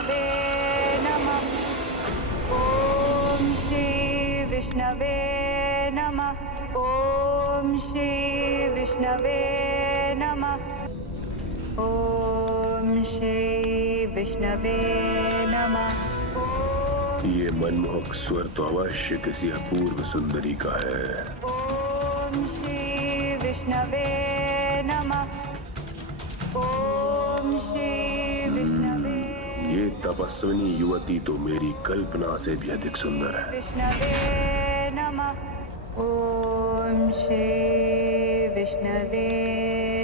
विष्णवे नमः। ओम श्री विष्णवे नमः। ओम श्री विष्णवे नमः। ओम श्री विष्णवे नमः। ये मनमोहक स्वर तो अवश्य किसी अपूर्व सुंदरी का है। ओम श्री विष्णवे नमः। ओम श्री विष्णवे। ये तपस्विनी युवती तो मेरी कल्पना से भी अधिक सुंदर है। विष्णवे नमः। ओम श्री विष्णवे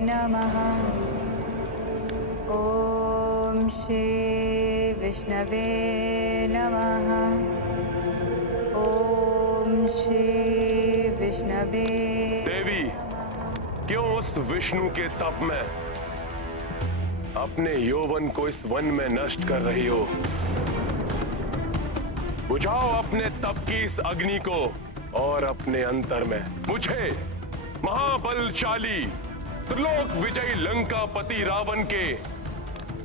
नमः। ओम श्री विष्णवे नमः। ओम श्री विष्णवे। देवी, क्यों उस विष्णु के तप में अपने यौवन को इस वन में नष्ट कर रही हो? बुझाओ अपने तप की इस अग्नि को और अपने अंतर में मुझे महाबलशाली त्रिलोक विजयी लंकापति रावण के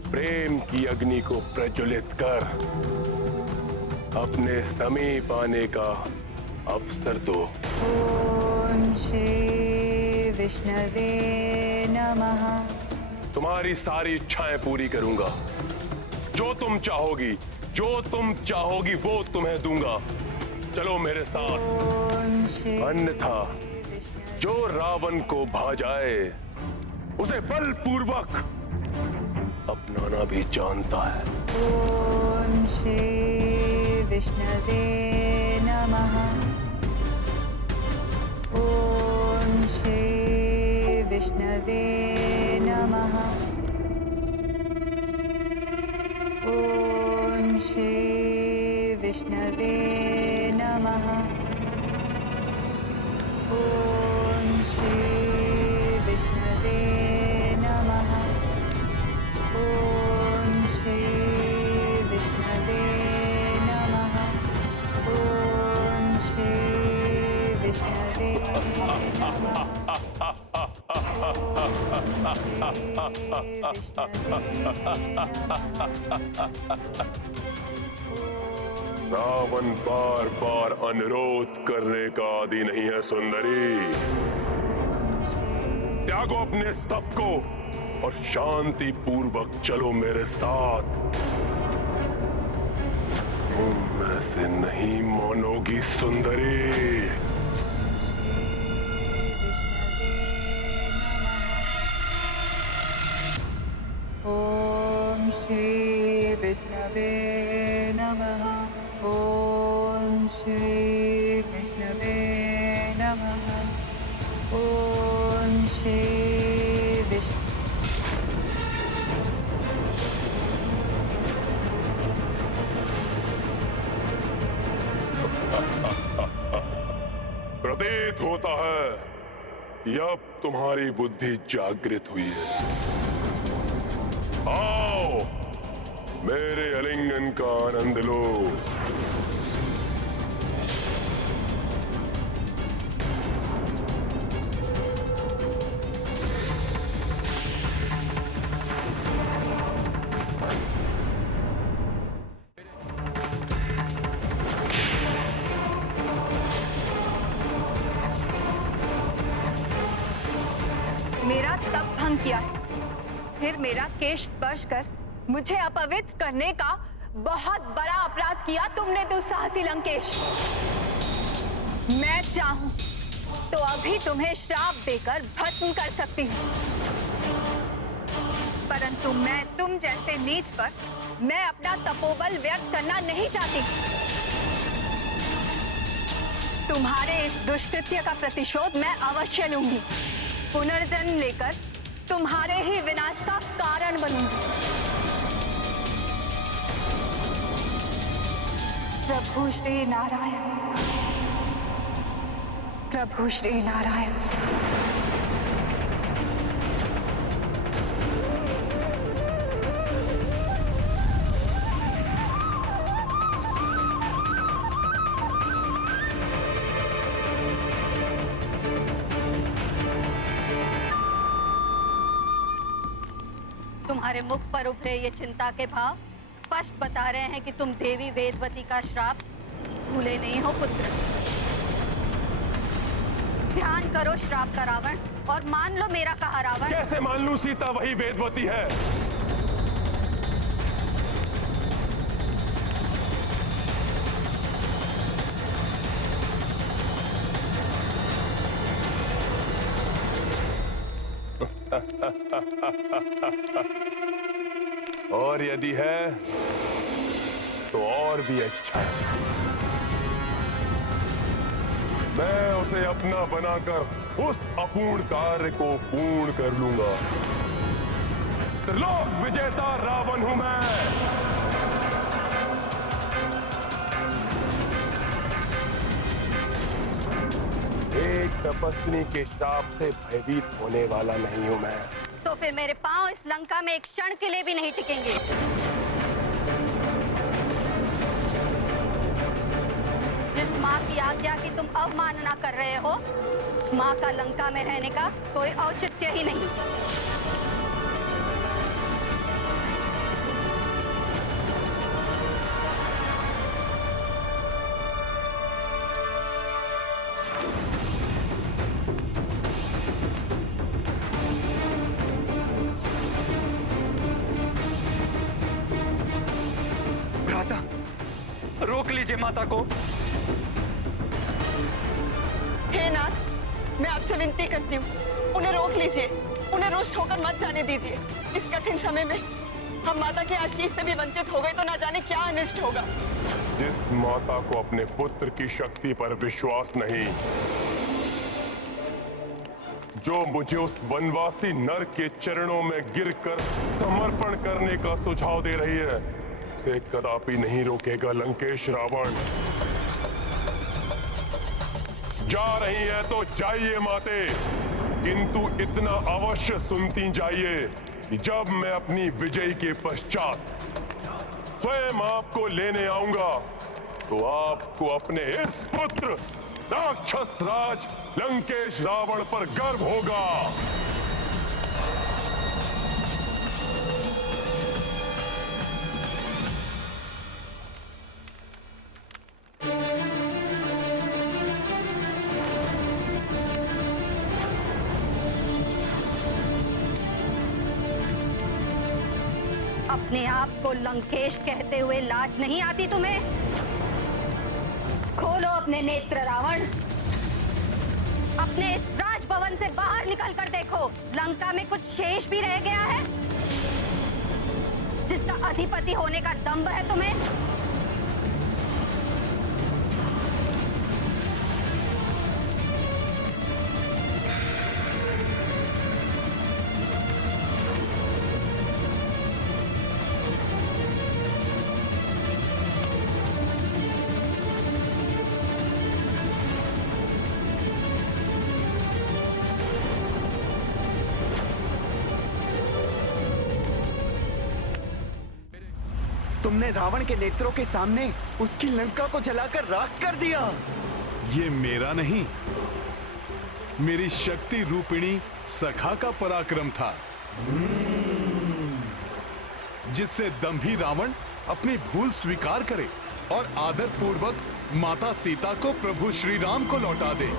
प्रेम की अग्नि को प्रज्वलित कर अपने समीप आने का अवसर दो। ओम श्री विष्णवे नमः। तुम्हारी सारी इच्छाएं पूरी करूंगा। जो तुम चाहोगी, जो तुम चाहोगी वो तुम्हें दूंगा। चलो मेरे साथ, ओम श्री अन्यथा जो रावण को भा जाए उसे बलपूर्वक अपनाना भी जानता है। ओम श्री विष्णवे नमः। ओम श्री विष्णवे नमः। ओम श्री विष्णवे नमः। ओम श्री विष्णवे नमः। ओम श्री विष्णवे नमः। ओम श्री विष्णवे नमः। रावण बार बार अनुरोध करने का आदि नहीं है सुंदरी। त्यागो अपने स्तप को और शांति पूर्वक चलो मेरे साथ। तुम ऐसे नहीं मानोगी सुंदरी। ओम श्री विष्णवे नमः। ओम श्री विष्णवे नमः। ओम श्री विष्णु। प्रतीत होता है कि अब तुम्हारी बुद्धि जागृत हुई है। आओ, मेरे आलिंगन का आनंद लो। मेरा तप भंग किया, फिर मेरा केश स्पर्श कर मुझे अपवित्र करने का बहुत बड़ा अपराध किया तुमने दुस्साहसी लंकेश। मैं चाहूं तो अभी तुम्हें श्राप देकर भस्म कर सकती हूं, परंतु मैं तुम जैसे नीच पर मैं अपना तपोबल व्यक्त करना नहीं चाहती। तुम्हारे इस दुष्कृत्य का प्रतिशोध मैं अवश्य लूंगी। पुनर्जन्म लेकर तुम्हारे ही विनाश का कारण बनूंगी। प्रभु श्री नारायण। प्रभु श्री नारायण। तुम्हारे मुख पर उभरे ये चिंता के भाव स्पष्ट बता रहे हैं कि तुम देवी वेदवती का श्राप भूले नहीं हो पुत्र। ध्यान करो श्राप का रावण और मान लो मेरा कहा रावण। कैसे मान लूं सीता वही वेदवती है? और यदि है तो और भी अच्छा है। मैं उसे अपना बनाकर उस अपूर्ण कार्य को पूर्ण कर लूंगा। त्रिलोक विजेता रावण हूं मैं। एक तपस्विनी के श्राप से भयभीत होने वाला नहीं हूं मैं। तो फिर मेरे पांव इस लंका में एक क्षण के लिए भी नहीं टिकेंगे। जिस माँ की आज्ञा की तुम अवमानना कर रहे हो, माँ का लंका में रहने का कोई औचित्य ही नहीं। रोक लीजिए माता को। हे नाथ, मैं आपसे विनती करती हूँ, उन्हें रोक लीजिए, उन्हें रुष्ट होकर मत जाने दीजिए। इस कठिन समय में हम माता के आशीष से भी वंचित हो गए तो ना जाने क्या अनिष्ट होगा। जिस माता को अपने पुत्र की शक्ति पर विश्वास नहीं, जो मुझे उस वनवासी नर के चरणों में गिरकर समर्पण करने का सुझाव दे रही है, उसे कदापि नहीं रोकेगा लंकेश रावण। जा रही है तो जाइए माते, किंतु इतना अवश्य सुनती जाइए कि जब मैं अपनी विजय के पश्चात स्वयं आपको लेने आऊंगा तो आपको अपने इस पुत्र राक्षस राज लंकेश रावण पर गर्व होगा। अपने आप को लंकेश कहते हुए लाज नहीं आती तुम्हें? खोलो अपने नेत्र रावण, अपने इस राजभवन से बाहर निकल कर देखो, लंका में कुछ शेष भी रह गया है जिसका अधिपति होने का दंभ है तुम्हें? तुमने रावण के नेत्रों के सामने उसकी लंका को जलाकर राख कर दिया। ये मेरा नहीं, मेरी शक्ति रूपिणी सखा का पराक्रम था, जिससे दंभी रावण अपनी भूल स्वीकार करे और आदर पूर्वक माता सीता को प्रभु श्री राम को लौटा दे।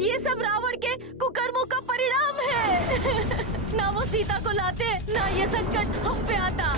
ये सब रावण के कुकर्मों का परिणाम है। ना वो सीता को लाते, ना ये संकट हम पे आता।